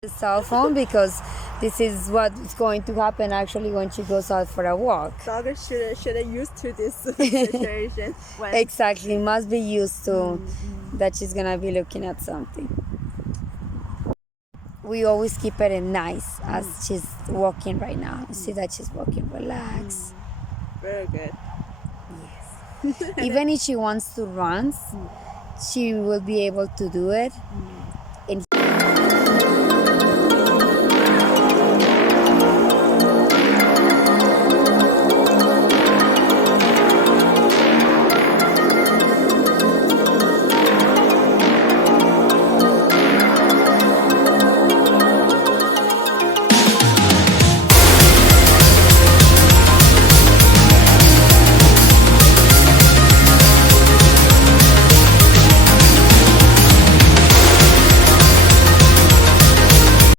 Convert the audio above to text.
the cell phone because this is what is going to happen actually when she goes out for a walk. Dog should used to this situation. When Exactly, must be used to that she's gonna be looking at something. We always keep it in nice as she's walking right now. See that she's walking relax. Very good. Yes. Even if she wants to run, she will be able to do it